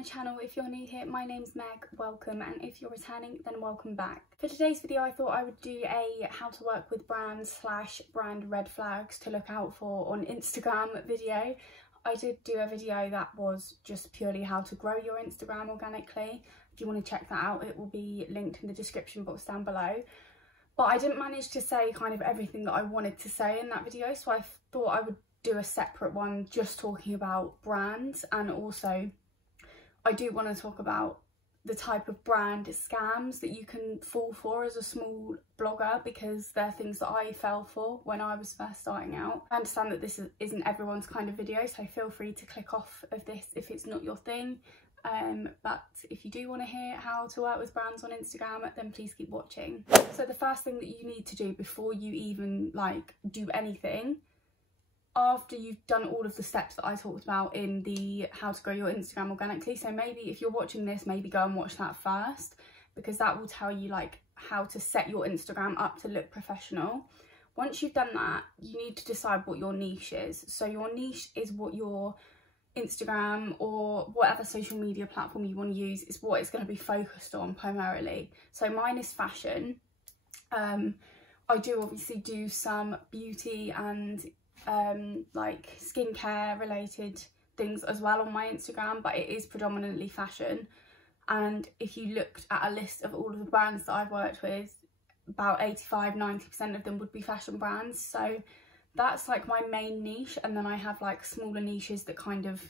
my channel. If you're new here, my name's Meg, welcome, and if you're returning, then welcome back. For today's video, I thought I would do a how to work with brands / brand red flags to look out for on Instagram video. I did do a video that was just purely how to grow your Instagram organically. If you want to check that out, it will be linked in the description box down below. But I didn't manage to say kind of everything that I wanted to say in that video, so I thought I would do a separate one just talking about brands, and also I do want to talk about the type of brand scams that you can fall for as a small blogger, because they're things that I fell for when I was first starting out. I understand that this isn't everyone's kind of video, so feel free to click off of this if it's not your thing. But if you do want to hear how to work with brands on Instagram, then please keep watching. So the first thing that you need to do before you even do anything, after you've done all of the steps that I talked about in the how to grow your Instagram organically, so maybe if you're watching this, maybe go and watch that first, because that will tell you how to set your Instagram up to look professional. Once you've done that, you need to decide what your niche is. So your niche is what your Instagram or whatever social media platform you want to use is what it's going to be focused on primarily. So mine is fashion. I do obviously do some beauty and skincare related things as well on my Instagram, but it is predominantly fashion. And if you looked at a list of all of the brands that I've worked with, about 85–90% of them would be fashion brands. So that's my main niche, and then I have smaller niches that kind of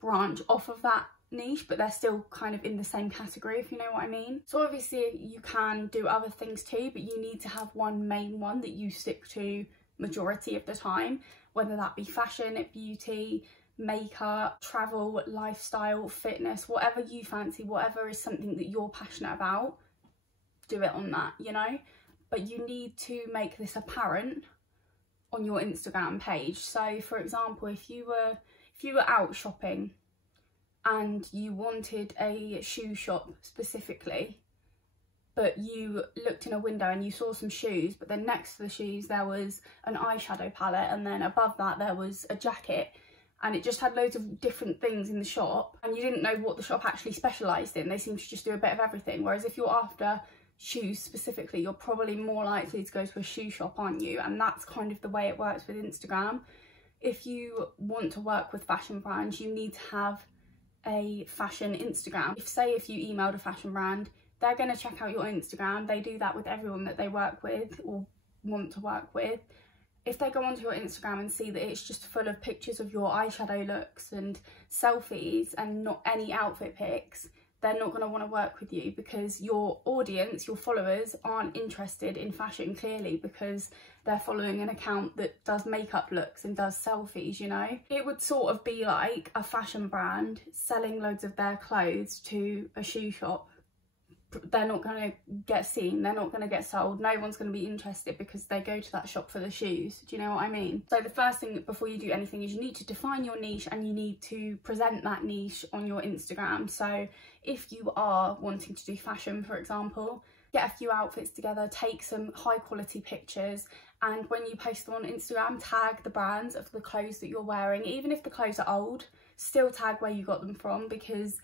branch off of that niche, but they're still kind of in the same category, if you know what I mean. So obviously you can do other things too, but you need to have one main one that you stick to majority of the time, whether that be fashion, beauty, makeup, travel, lifestyle, fitness, whatever you fancy, whatever is something that you're passionate about, do it on that, you know. But you need to make this apparent on your Instagram page. So for example, if you were out shopping and you wanted a shoe shop specifically, but you looked in a window and you saw some shoes, but then next to the shoes there was an eyeshadow palette, and then above that there was a jacket, and it just had loads of different things in the shop, and you didn't know what the shop actually specialised in. They seem to just do a bit of everything. Whereas if you're after shoes specifically, you're probably more likely to go to a shoe shop, aren't you? And that's kind of the way it works with Instagram. If you want to work with fashion brands, you need to have a fashion Instagram. If you emailed a fashion brand, they're going to check out your Instagram. They do that with everyone that they work with or want to work with. If they go onto your Instagram and see that it's just full of pictures of your eyeshadow looks and selfies and not any outfit pics, they're not going to want to work with you, because your audience, your followers, aren't interested in fashion clearly, because they're following an account that does makeup looks and does selfies, you know. It would sort of be like a fashion brand selling loads of their clothes to a shoe shop. They're not going to get seen, they're not going to get sold, no one's going to be interested because they go to that shop for the shoes. Do you know what I mean? So the first thing before you do anything is you need to define your niche, and you need to present that niche on your Instagram. So if you are wanting to do fashion, for example, get a few outfits together, take some high quality pictures, and when you post them on Instagram, tag the brands of the clothes that you're wearing. Even if the clothes are old, still tag where you got them from, because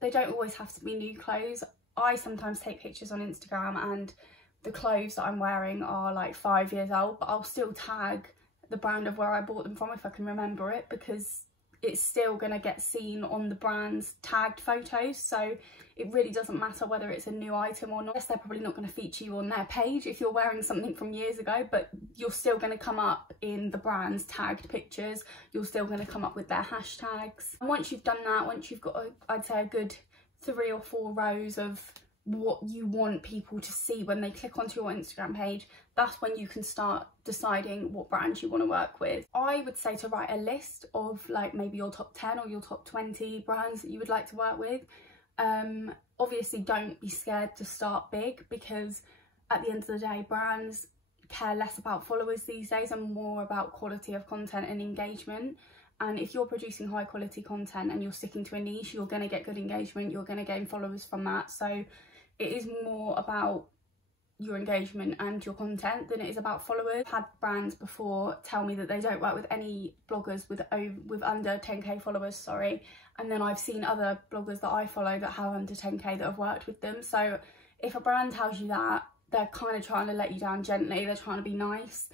they don't always have to be new clothes. I sometimes take pictures on Instagram and the clothes that I'm wearing are 5 years old, but I'll still tag the brand of where I bought them from if I can remember it, because it's still going to get seen on the brand's tagged photos. So it really doesn't matter whether it's a new item or not. Yes, they're probably not going to feature you on their page if you're wearing something from years ago, but you're still going to come up in the brand's tagged pictures. You're still going to come up with their hashtags. And once you've done that, once you've got, I'd say, a good 3 or 4 rows of what you want people to see when they click onto your Instagram page, that's when you can start deciding what brands you want to work with. I would say to write a list of maybe your top 10 or your top 20 brands that you would like to work with. Obviously don't be scared to start big, because at the end of the day, brands care less about followers these days and more about quality of content and engagement. And if you're producing high quality content and you're sticking to a niche, you're going to get good engagement, you're going to gain followers from that. So it is more about your engagement and your content than it is about followers. I've had brands before tell me that they don't work with any bloggers with under 10k followers, sorry, and then I've seen other bloggers that I follow that have under 10k that have worked with them. So if a brand tells you that, they're kind of trying to let you down gently, they're trying to be nice.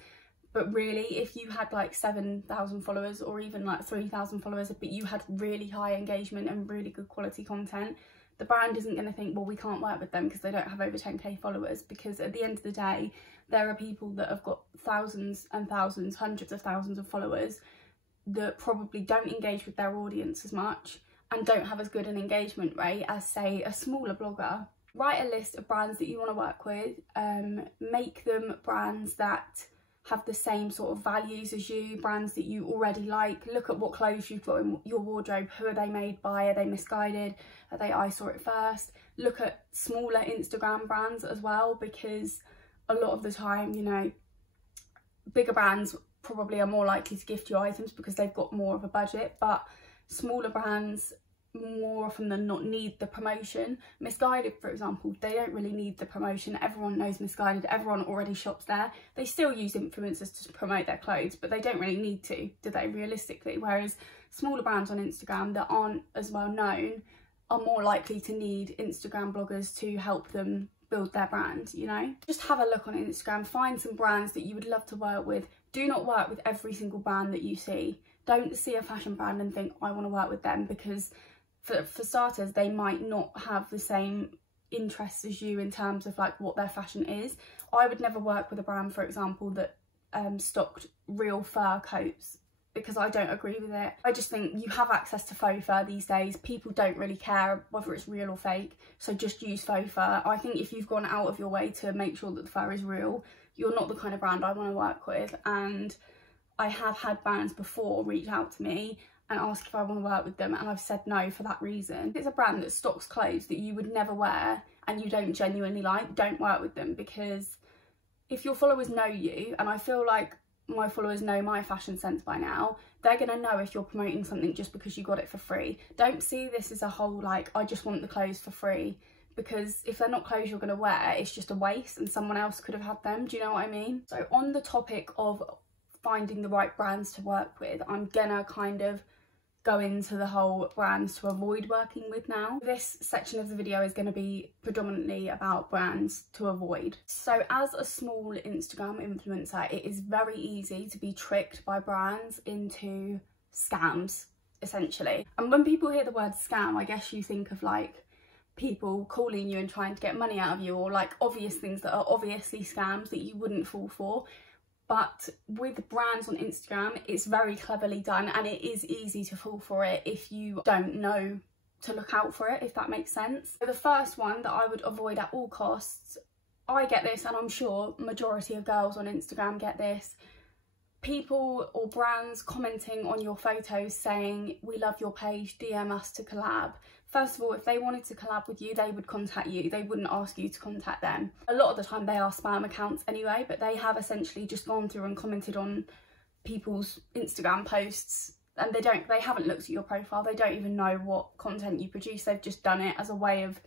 But really, if you had like 7,000 followers or even like 3,000 followers, but you had really high engagement and really good quality content, the brand isn't going to think, well, we can't work with them because they don't have over 10k followers. Because at the end of the day, there are people that have got thousands and thousands, hundreds of thousands of followers that probably don't engage with their audience as much and don't have as good an engagement rate as, say, a smaller blogger. Write a list of brands that you want to work with, make them brands that have the same sort of values as you, brands that you already like. Look at what clothes you've got in your wardrobe. Who are they made by? Are they misguided? Are they I saw it first? Look at smaller Instagram brands as well, because a lot of the time, you know, bigger brands probably are more likely to gift you items because they've got more of a budget, but smaller brands more often than not need the promotion. Misguided, for example, they don't really need the promotion. Everyone knows Misguided, everyone already shops there. They still use influencers to promote their clothes, but they don't really need to, do they, realistically? Whereas smaller brands on Instagram that aren't as well known are more likely to need Instagram bloggers to help them build their brand, you know? Just have a look on Instagram, find some brands that you would love to work with. Do not work with every single brand that you see. Don't see a fashion brand and think, I want to work with them, because for starters, they might not have the same interests as you in terms of like what their fashion is. I would never work with a brand, for example, that stocked real fur coats, because I don't agree with it. I just think you have access to faux fur these days. People don't really care whether it's real or fake, so just use faux fur. I think if you've gone out of your way to make sure that the fur is real, you're not the kind of brand I want to work with. And I have had brands before reach out to me and ask if I want to work with them, and I've said no for that reason. If it's a brand that stocks clothes that you would never wear and you don't genuinely like, don't work with them, because if your followers know you, and I feel like my followers know my fashion sense by now, they're going to know if you're promoting something just because you got it for free. Don't see this as a whole like, I just want the clothes for free, because if they're not clothes you're going to wear, it's just a waste and someone else could have had them. Do you know what I mean? So on the topic of finding the right brands to work with, I'm gonna kind of go into the whole brands to avoid working with now. This section of the video is going to be predominantly about brands to avoid. So as a small Instagram influencer, it is very easy to be tricked by brands into scams, essentially. And when people hear the word scam, I guess you think of like people calling you and trying to get money out of you, or like obvious things that are obviously scams that you wouldn't fall for. But with brands on Instagram, it's very cleverly done, and it is easy to fall for it if you don't know to look out for it, if that makes sense. So the first one that I would avoid at all costs, I get this, and I'm sure majority of girls on Instagram get this, people or brands commenting on your photos saying, we love your page, DM us to collab. First of all, if they wanted to collab with you, they would contact you. They wouldn't ask you to contact them. A lot of the time they are spam accounts anyway, but they have essentially just gone through and commented on people's Instagram posts, and they haven't looked at your profile. They don't even know what content you produce. They've just done it as a way of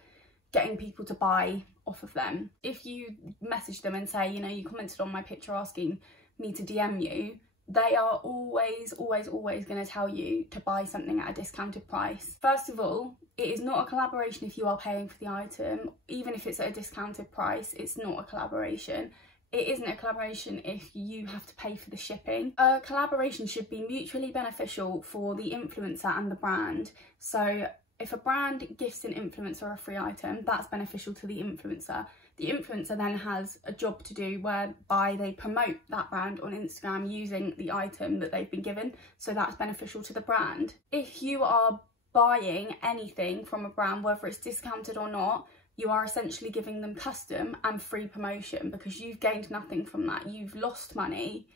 getting people to buy off of them. If you message them and say, you know, you commented on my picture asking me to DM you, they are always going to tell you to buy something at a discounted price. First of all, it is not a collaboration if you are paying for the item. Even if it's at a discounted price, it's not a collaboration. It isn't a collaboration if you have to pay for the shipping. A collaboration should be mutually beneficial for the influencer and the brand. So if a brand gifts an influencer a free item, that's beneficial to the influencer. The influencer then has a job to do whereby they promote that brand on Instagram using the item that they've been given, so that's beneficial to the brand. If you are buying anything from a brand, whether it's discounted or not, you are essentially giving them custom and free promotion, because you've gained nothing from that. You've lost money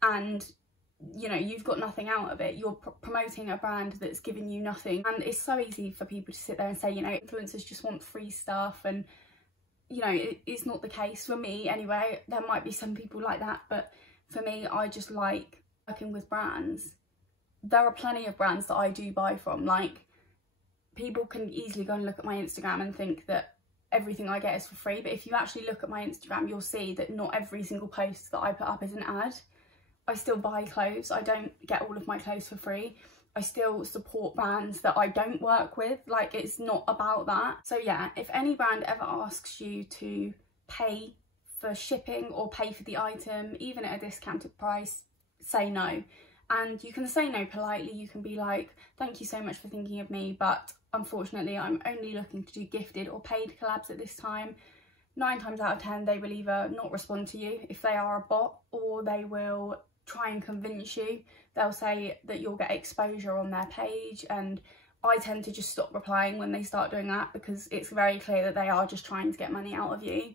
and, you know, you've got nothing out of it. You're promoting a brand that's giving you nothing. And it's so easy for people to sit there and say, you know, influencers just want free stuff, and you know, it's not the case for me anyway. There might be some people like that, but for me, I just like working with brands. There are plenty of brands that I do buy from. Like, people can easily go and look at my Instagram and think that everything I get is for free. But if you actually look at my Instagram, you'll see that not every single post that I put up is an ad. I still buy clothes. I don't get all of my clothes for free. I still support brands that I don't work with. Like, it's not about that. So yeah, if any brand ever asks you to pay for shipping or pay for the item, even at a discounted price, say no. And you can say no politely. You can be like, thank you so much for thinking of me, but unfortunately I'm only looking to do gifted or paid collabs at this time. 9 times out of 10 they will either not respond to you if they are a bot, or they will try and convince you. They'll say that you'll get exposure on their page, and I tend to just stop replying when they start doing that, because it's very clear that they are just trying to get money out of you.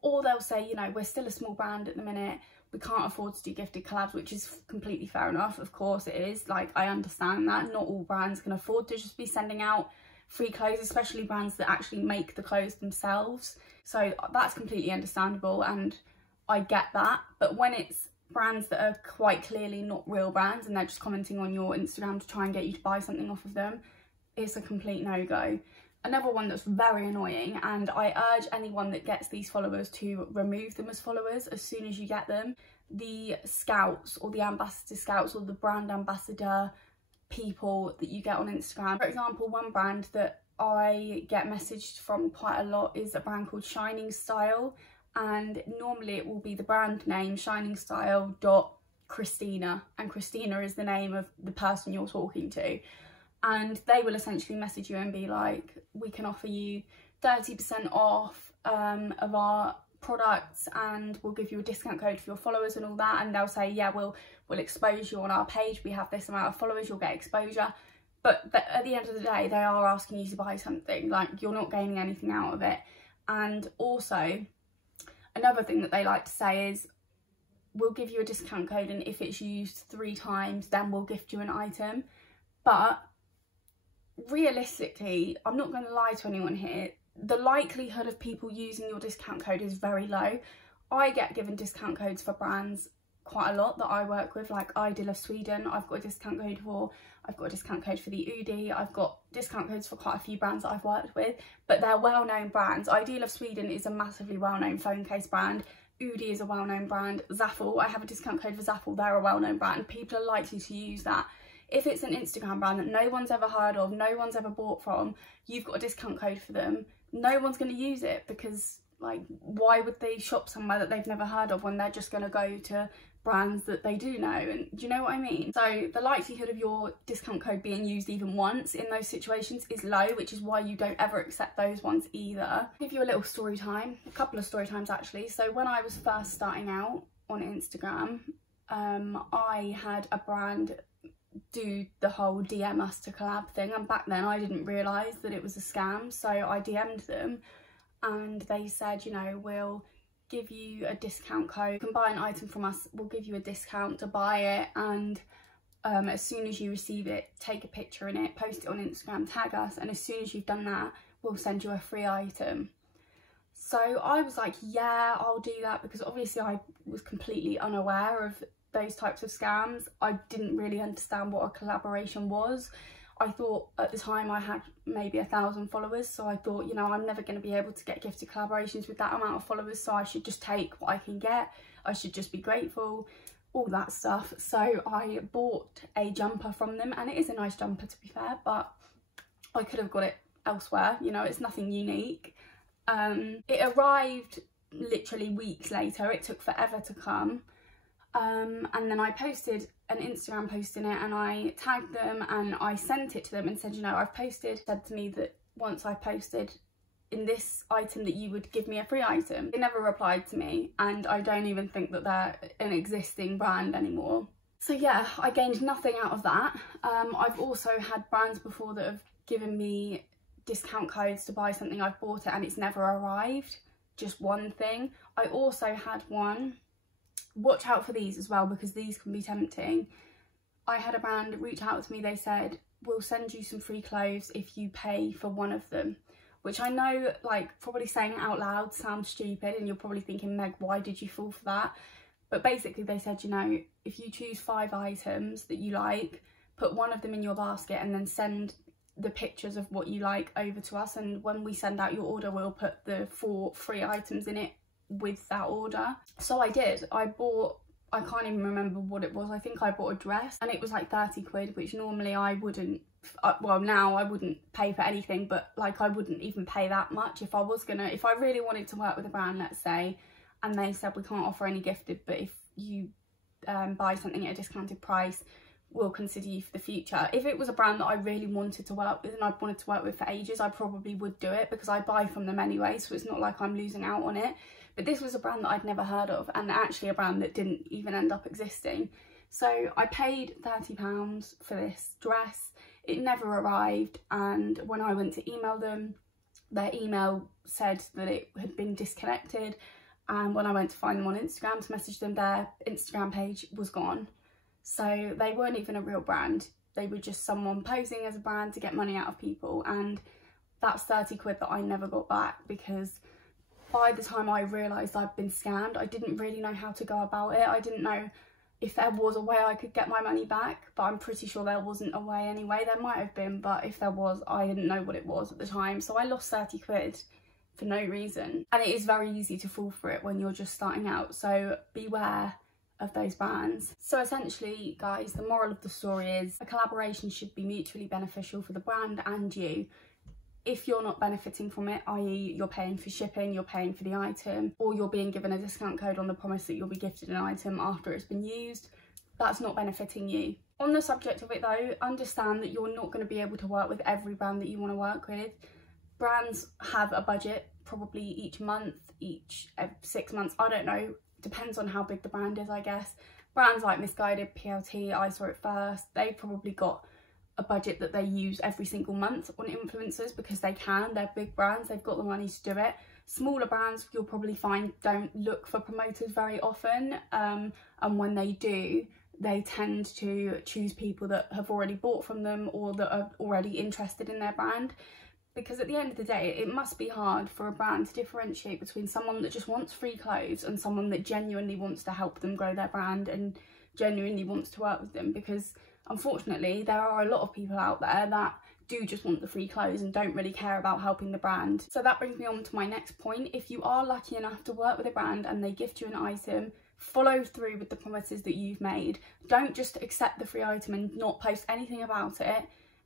Or they'll say, you know, we're still a small brand at the minute, we can't afford to do gifted collabs, which is completely fair enough. Of course it is. Like, I understand that not all brands can afford to just be sending out free clothes, especially brands that actually make the clothes themselves. So that's completely understandable, and I get that. But when it's brands that are quite clearly not real brands and they're just commenting on your Instagram to try and get you to buy something off of them, it's a complete no-go. Another one that's very annoying, and I urge anyone that gets these followers to remove them as followers as soon as you get them, the scouts or the ambassador scouts or the brand ambassador people that you get on Instagram. For example, one brand that I get messaged from quite a lot is a brand called Shining Style, and normally it will be the brand name shiningstyle.Christina, and Christina is the name of the person you're talking to. And they will essentially message you and be like, we can offer you 30% off of our products, and we'll give you a discount code for your followers and all that. And they'll say, yeah, we'll expose you on our page, we have this amount of followers, you'll get exposure. But at the end of the day, they are asking you to buy something. Like, you're not gaining anything out of it. And also, another thing that they like to say is, we'll give you a discount code, and if it's used 3 times, then we'll gift you an item. But realistically, I'm not going to lie to anyone here, the likelihood of people using your discount code is very low. I get given discount codes for brands quite a lot that I work with, like Ideal of Sweden, I've got a discount code for. I've got a discount code for the Udi, I've got discount codes for quite a few brands that I've worked with, but they're well-known brands. Ideal of Sweden is a massively well-known phone case brand, Udi is a well-known brand, Zaffle, I have a discount code for Zaffle, they're a well-known brand. People are likely to use that. If it's an Instagram brand that no one's ever heard of, no one's ever bought from, you've got a discount code for them, no one's going to use it, because, like, why would they shop somewhere that they've never heard of when they're just going to go to brands that they do know? And do you know what I mean? So the likelihood of your discount code being used even once in those situations is low, which is why you don't ever accept those ones either. I'll give you a little story time, a couple of story times actually. So when I was first starting out on Instagram, I had a brand do the whole DM us to collab thing, and back then I didn't realise that it was a scam, so I DM'd them and they said, you know, we'll give you a discount code, you can buy an item from us, we'll give you a discount to buy it, and as soon as you receive it, take a picture in it, post it on Instagram, tag us, and as soon as you've done that, we'll send you a free item. So I was like, yeah, I'll do that, because obviously I was completely unaware of those types of scams. I didn't really understand what a collaboration was. I thought at the time I had maybe 1,000 followers, so I thought, you know, I'm never going to be able to get gifted collaborations with that amount of followers, so I should just take what I can get, I should just be grateful, all that stuff. So I bought a jumper from them, and it is a nice jumper to be fair, but I could have got it elsewhere, you know, it's nothing unique. It arrived literally weeks later, it took forever to come. And then I posted an Instagram post in it, and I tagged them and I sent it to them and said, you know, I've posted, said to me that once I posted in this item that you would give me a free item. They never replied to me, and I don't even think that they're an existing brand anymore. So yeah, I gained nothing out of that. I've also had brands before that have given me discount codes to buy something, I've bought it and it's never arrived, just one thing. I also had one, watch out for these as well, because these can be tempting. I had a brand reach out to me, they said, we'll send you some free clothes if you pay for one of them, which I know, like, probably saying it out loud sounds stupid, and you're probably thinking, Meg, why did you fall for that? But basically they said, you know, if you choose 5 items that you like, put one of them in your basket and then send the pictures of what you like over to us, and when we send out your order we'll put the 4 free items in it with that order. So I did. I can't even remember what it was. I think I bought a dress and it was like 30 quid, which normally I wouldn't, well now I wouldn't pay for anything, but like I wouldn't even pay that much if I really wanted to work with a brand, let's say, and they said we can't offer any gifted, but if you buy something at a discounted price, we'll consider you for the future. If it was a brand that I really wanted to work with and I'd wanted to work with for ages, I probably would do it because I buy from them anyway, so it's not like I'm losing out on it. But this was a brand that I'd never heard of, and actually a brand that didn't even end up existing. So I paid £30 for this dress. It never arrived, and when I went to email them, their email said that it had been disconnected, and when I went to find them on Instagram to message them, their Instagram page was gone. So they weren't even a real brand. They were just someone posing as a brand to get money out of people, and that's 30 quid that I never got back, because by the time I realised I'd been scammed, I didn't really know how to go about it. I didn't know if there was a way I could get my money back, but I'm pretty sure there wasn't a way anyway. There might have been, but if there was, I didn't know what it was at the time. So I lost 30 quid for no reason. And it is very easy to fall for it when you're just starting out. So beware of those brands. So essentially, guys, the moral of the story is a collaboration should be mutually beneficial for the brand and you. If you're not benefiting from it, i.e. you're paying for shipping, you're paying for the item, or you're being given a discount code on the promise that you'll be gifted an item after it's been used, that's not benefiting you. On the subject of it though, understand that you're not going to be able to work with every brand that you want to work with. Brands have a budget, probably each month, each 6 months, I don't know, depends on how big the brand is, I guess. Brands like Misguided, PLT, I Saw It First, they've probably got a budget that they use every single month on influencers because they can. They're big brands, they've got the money to do it. Smaller brands, you'll probably find, don't look for promoters very often, and when they do, they tend to choose people that have already bought from them or that are already interested in their brand. Because at the end of the day, it must be hard for a brand to differentiate between someone that just wants free clothes and someone that genuinely wants to help them grow their brand and genuinely wants to work with them, because unfortunately there are a lot of people out there that do just want the free clothes and don't really care about helping the brand. So that brings me on to my next point. If you are lucky enough to work with a brand and they gift you an item, follow through with the promises that you've made. Don't just accept the free item and not post anything about it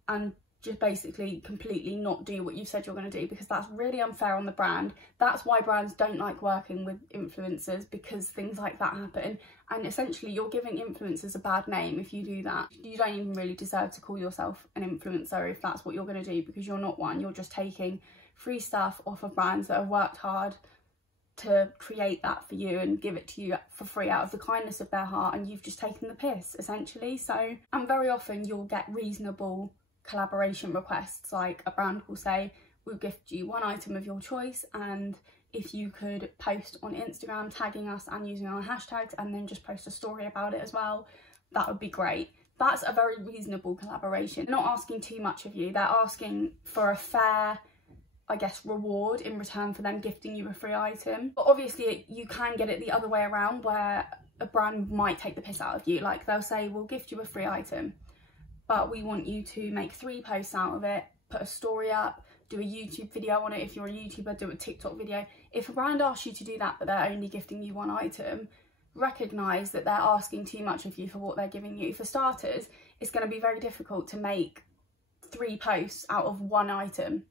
and just basically completely not do what you said you're going to do, because that's really unfair on the brand. That's why brands don't like working with influencers, because things like that happen, and essentially you're giving influencers a bad name if you do that. You don't even really deserve to call yourself an influencer if that's what you're going to do, because you're not one. You're just taking free stuff off of brands that have worked hard to create that for you and give it to you for free out of the kindness of their heart, and you've just taken the piss essentially. So, and very often you'll get reasonable collaboration requests, like a brand will say, we'll gift you one item of your choice, and if you could post on Instagram tagging us and using our hashtags and then just post a story about it as well, that would be great. That's a very reasonable collaboration. They're not asking too much of you, they're asking for a fair, I guess, reward in return for them gifting you a free item. But obviously you can get it the other way around, where a brand might take the piss out of you. Like they'll say, we'll gift you a free item, but we want you to make 3 posts out of it, put a story up, do a YouTube video on it. If you're a YouTuber, do a TikTok video. If a brand asks you to do that but they're only gifting you one item, recognise that they're asking too much of you for what they're giving you. For starters, it's going to be very difficult to make 3 posts out of one item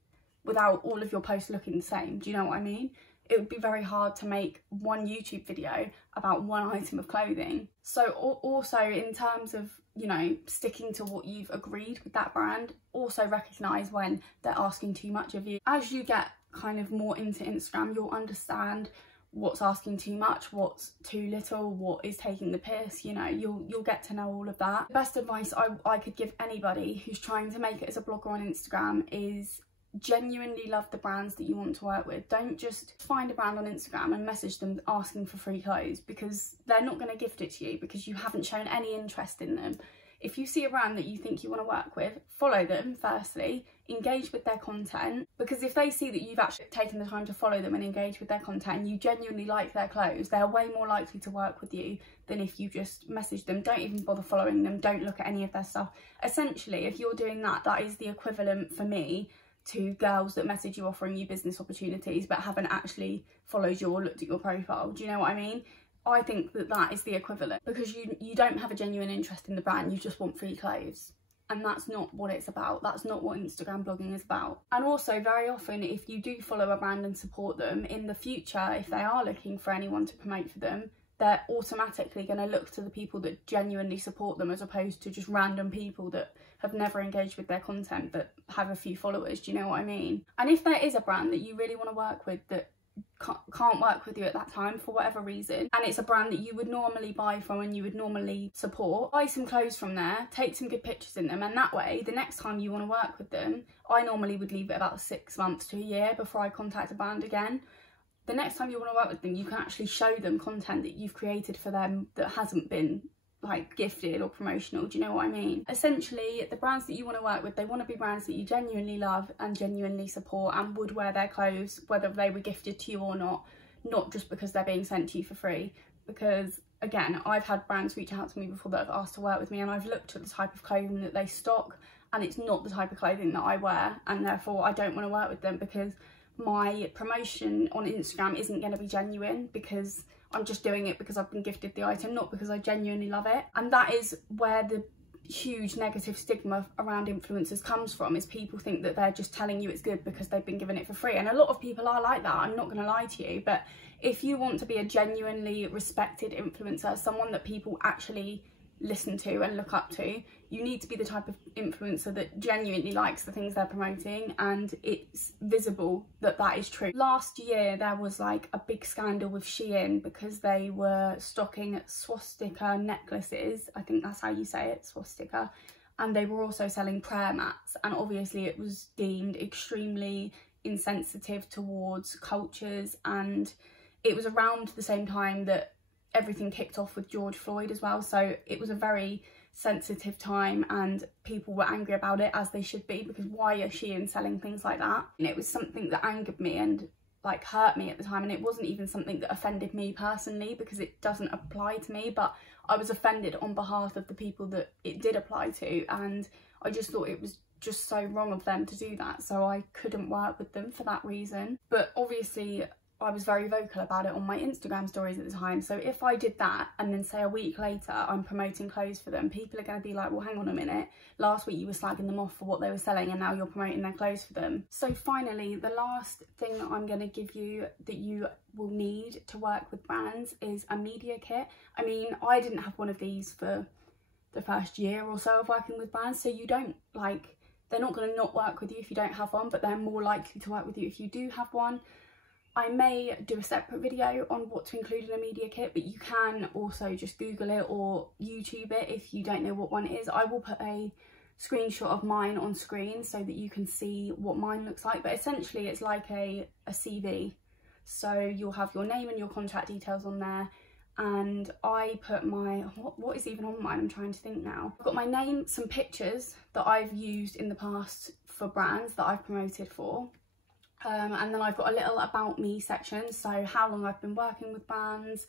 without all of your posts looking the same. Do you know what I mean? It would be very hard to make one YouTube video about one item of clothing. So also in terms of, you know, sticking to what you've agreed with that brand, also recognise when they're asking too much of you. As you get kind of more into Instagram, you'll understand what's asking too much, what's too little, what is taking the piss, you know, you'll get to know all of that. The best advice I could give anybody who's trying to make it as a blogger on Instagram is genuinely love the brands that you want to work with. Don't just find a brand on Instagram and message them asking for free clothes, because they're not going to gift it to you because you haven't shown any interest in them. if you see a brand that you think you want to work with, follow them firstly, engage with their content, because if they see that you've actually taken the time to follow them and engage with their content and you genuinely like their clothes, they're way more likely to work with you than if you just message them. Don't even bother following them, don't look at any of their stuff. Essentially, if you're doing that, that is the equivalent for me to girls that message you offering you business opportunities but haven't actually followed you or looked at your profile. Do you know what I mean? I think that that is the equivalent, because you don't have a genuine interest in the brand, you just want free clothes. And that's not what it's about. That's not what Instagram blogging is about. And also, very often, if you do follow a brand and support them, in the future, if they are looking for anyone to promote for them, they're automatically going to look to the people that genuinely support them, as opposed to just random people that have never engaged with their content but have a few followers. Do you know what I mean? And if there is a brand that you really want to work with that can't work with you at that time for whatever reason, and it's a brand that you would normally buy from and you would normally support, buy some clothes from there, take some good pictures in them, and that way the next time you want to work with them, I normally would leave it about 6 months to a year before I contact a brand again. The next time you want to work with them, you can actually show them content that you've created for them that hasn't been like gifted or promotional. Do you know what I mean? Essentially, the brands that you want to work with, they want to be brands that you genuinely love and genuinely support and would wear their clothes whether they were gifted to you or not just because they're being sent to you for free. Because again, I've had brands reach out to me before that have asked to work with me, and I've looked at the type of clothing that they stock and it's not the type of clothing that I wear, and therefore I don't want to work with them, because my promotion on Instagram isn't going to be genuine, because I'm just doing it because I've been gifted the item, not because I genuinely love it. And that is where the huge negative stigma around influencers comes from, is people think that they're just telling you it's good because they've been given it for free. And a lot of people are like that, I'm not going to lie to you. But if you want to be a genuinely respected influencer, someone that people actually listen to and look up to, you need to be the type of influencer that genuinely likes the things they're promoting and it's visible that that is true. Last year there was like a big scandal with Shein because they were stocking swastika necklaces, I think that's how you say it, swastika, and they were also selling prayer mats, and obviously it was deemed extremely insensitive towards cultures. And it was around the same time that everything kicked off with George Floyd as well, so it was a very sensitive time and people were angry about it, as they should be, because why are Shein selling things like that? And it was something that angered me and like hurt me at the time, and it wasn't even something that offended me personally because it doesn't apply to me, but I was offended on behalf of the people that it did apply to, and I just thought it was just so wrong of them to do that, so I couldn't work with them for that reason. But obviously I was very vocal about it on my Instagram stories at the time, so if I did that and then say a week later I'm promoting clothes for them, people are going to be like, well, hang on a minute, last week you were slagging them off for what they were selling and now you're promoting their clothes for them. So finally, the last thing that I'm going to give you that you will need to work with brands is a media kit. I mean, I didn't have one of these for the first year or so of working with brands, so you don't like, they're not going to not work with you if you don't have one, but they're more likely to work with you if you do have one. I may do a separate video on what to include in a media kit, but you can also just Google it or YouTube it if you don't know what one it is. I will put a screenshot of mine on screen so that you can see what mine looks like, but essentially it's like a CV. So you'll have your name and your contact details on there, and I put my, what is even on mine, I'm trying to think now. I've got my name, some pictures that I've used in the past for brands that I've promoted for. And then I've got a little about me section, so how long I've been working with brands.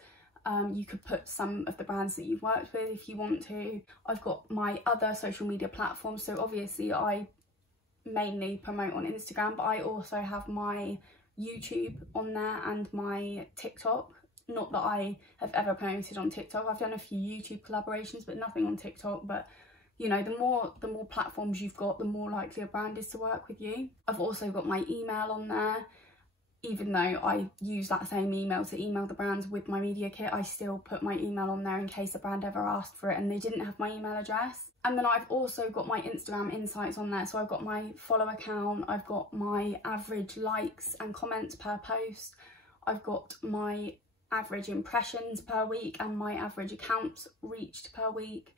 You could put some of the brands that you've worked with if you want to. I've got my other social media platforms, so obviously I mainly promote on Instagram, but I also have my YouTube on there and my TikTok. Not that I have ever promoted on TikTok. I've done a few YouTube collaborations, but nothing on TikTok. But you know, the more platforms you've got, the more likely a brand is to work with you. I've also got my email on there. Even though I use that same email to email the brands with my media kit, I still put my email on there in case a brand ever asked for it and they didn't have my email address. And then I've also got my Instagram insights on there. So I've got my follow account, I've got my average likes and comments per post, I've got my average impressions per week and my average accounts reached per week.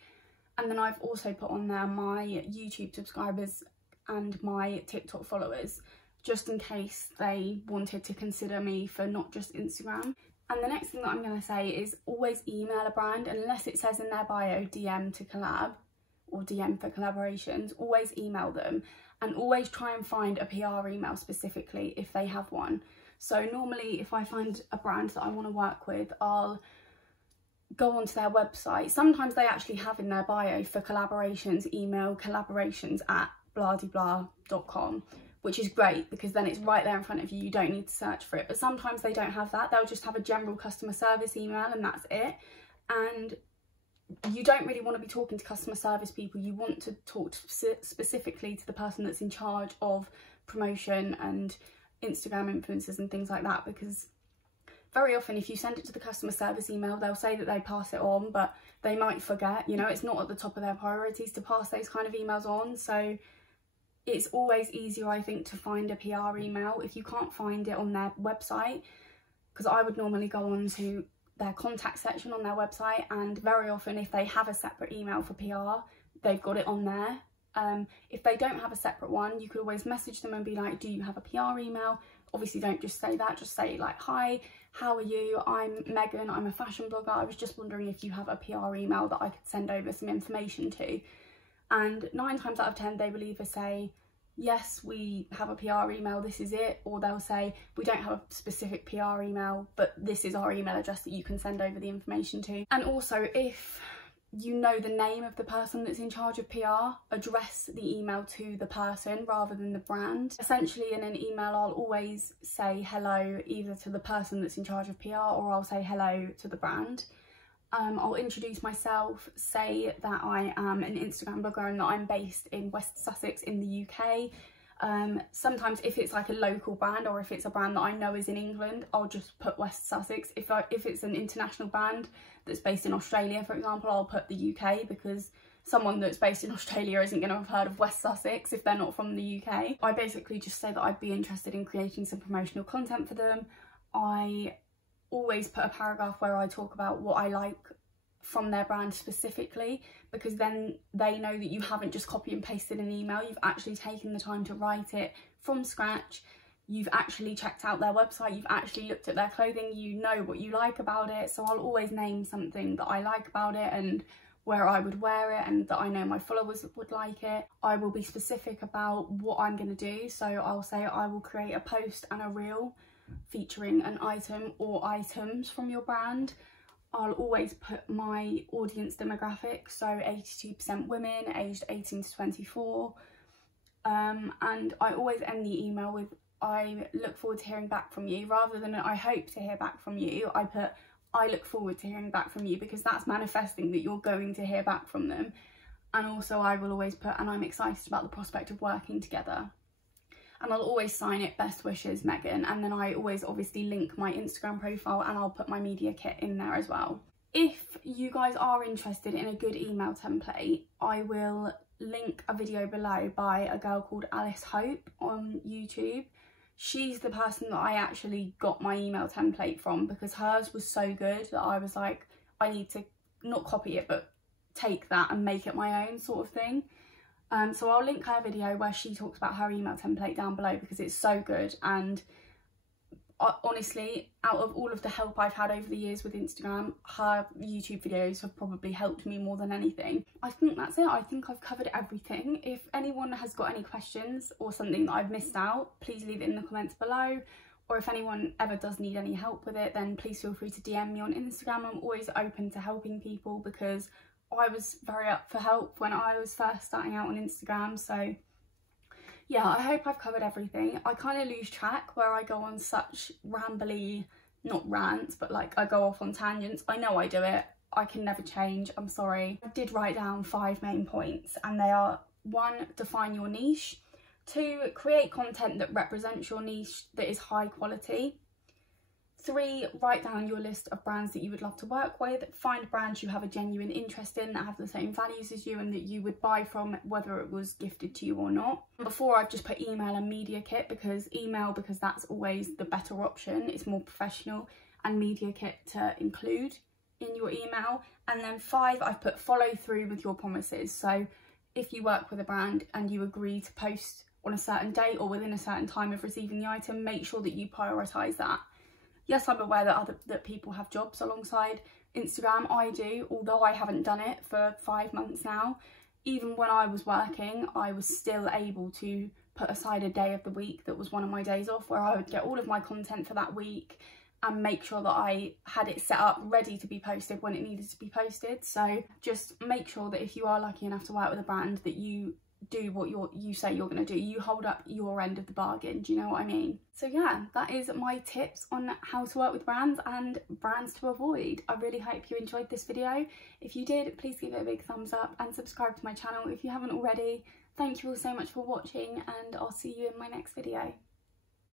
And then I've also put on there my YouTube subscribers and my TikTok followers, just in case they wanted to consider me for not just Instagram. And the next thing that I'm going to say is always email a brand, unless it says in their bio DM to collab. or DM for collaborations, always email them, and always try and find a PR email specifically if they have one. So normally if I find a brand that I want to work with, I'll go onto their website. Sometimes they actually have in their bio for collaborations, email collaborations@blah-de-blah.com, which is great because then it's right there in front of you. You don't need to search for it. But sometimes they don't have that. They'll just have a general customer service email and that's it. And you don't really want to be talking to customer service people. You want to talk specifically to the person that's in charge of promotion and Instagram influencers and things like that, because very often if you send it to the customer service email, they'll say that they pass it on, but they might forget. You know, it's not at the top of their priorities to pass those kind of emails on. So it's always easier, I think, to find a PR email if you can't find it on their website, because I would normally go on to their contact section on their website, and very often if they have a separate email for PR, they've got it on there. If they don't have a separate one, you could always message them and be like, do you have a PR email? Obviously don't just say that, just say like, hi, how are you? I'm Megan, I'm a fashion blogger. I was just wondering if you have a PR email that I could send over some information to. And 9 times out of 10 they will either say, yes, we have a PR email, this is it, or they'll say, we don't have a specific PR email, but this is our email address that you can send over the information to. And also, if you know the name of the person that's in charge of PR, address the email to the person rather than the brand. Essentially in an email I'll always say hello either to the person that's in charge of PR, or I'll say hello to the brand. I'll introduce myself, say that I am an Instagram blogger and that I'm based in West Sussex in the UK. Sometimes if it's like a local brand, or if it's a brand that I know is in England, I'll just put West Sussex. If it's an international brand that's based in Australia, for example, I'll put the UK, because someone that's based in Australia isn't going to have heard of West Sussex if they're not from the UK. I basically just say that I'd be interested in creating some promotional content for them. I always put a paragraph where I talk about what I like from their brand specifically, because then they know that you haven't just copy and pasted an email, you've actually taken the time to write it from scratch, you've actually checked out their website, you've actually looked at their clothing, you know what you like about it. So I'll always name something that I like about it and where I would wear it and that I know my followers would like it. I will be specific about what I'm going to do, so I'll say I will create a post and a reel featuring an item or items from your brand. I'll always put my audience demographic, so 82% women aged 18 to 24, and I always end the email with, I look forward to hearing back from you, rather than I hope to hear back from you. I put, I look forward to hearing back from you, because that's manifesting that you're going to hear back from them. And also I will always put, and I'm excited about the prospect of working together. And I'll always sign it, best wishes, Megan. And then I always obviously link my Instagram profile, and I'll put my media kit in there as well. If you guys are interested in a good email template, I will link a video below by a girl called Alice Hope on YouTube. She's the person that I actually got my email template from, because hers was so good that I was like, I need to not copy it, but take that and make it my own sort of thing. So I'll link her video where she talks about her email template down below, because it's so good. And honestly, out of all of the help I've had over the years with Instagram, her YouTube videos have probably helped me more than anything. I think that's it. I think I've covered everything. If anyone has got any questions or something that I've missed out, please leave it in the comments below. Or if anyone ever does need any help with it, then please feel free to DM me on Instagram. I'm always open to helping people, because I was very up for help when I was first starting out on Instagram. So yeah, I hope I've covered everything. I kind of lose track where I go on such rambly, not rants, but like I go off on tangents. I know I do it. I can never change. I'm sorry. I did write down 5 main points, and they are: 1, define your niche; 2, create content that represents your niche that is high quality; 3, write down your list of brands that you would love to work with. Find brands you have a genuine interest in, that have the same values as you and that you would buy from, whether it was gifted to you or not. Before, I've just put email and media kit, because that's always the better option. It's more professional, and media kit to include in your email. And then 5, I've put follow through with your promises. So if you work with a brand and you agree to post on a certain date or within a certain time of receiving the item, make sure that you prioritise that. Yes, I'm aware that people have jobs alongside Instagram. I do, although I haven't done it for 5 months now. even when I was working, I was still able to put aside a day of the week that was one of my days off, where I would get all of my content for that week and make sure that I had it set up ready to be posted when it needed to be posted. So just make sure that if you are lucky enough to work with a brand, that you do what you say you're going to do. You hold up your end of the bargain, do you know what I mean? So yeah, that is my tips on how to work with brands and brands to avoid. I really hope you enjoyed this video. If you did, please give it a big thumbs up and subscribe to my channel if you haven't already. Thank you all so much for watching, and I'll see you in my next video.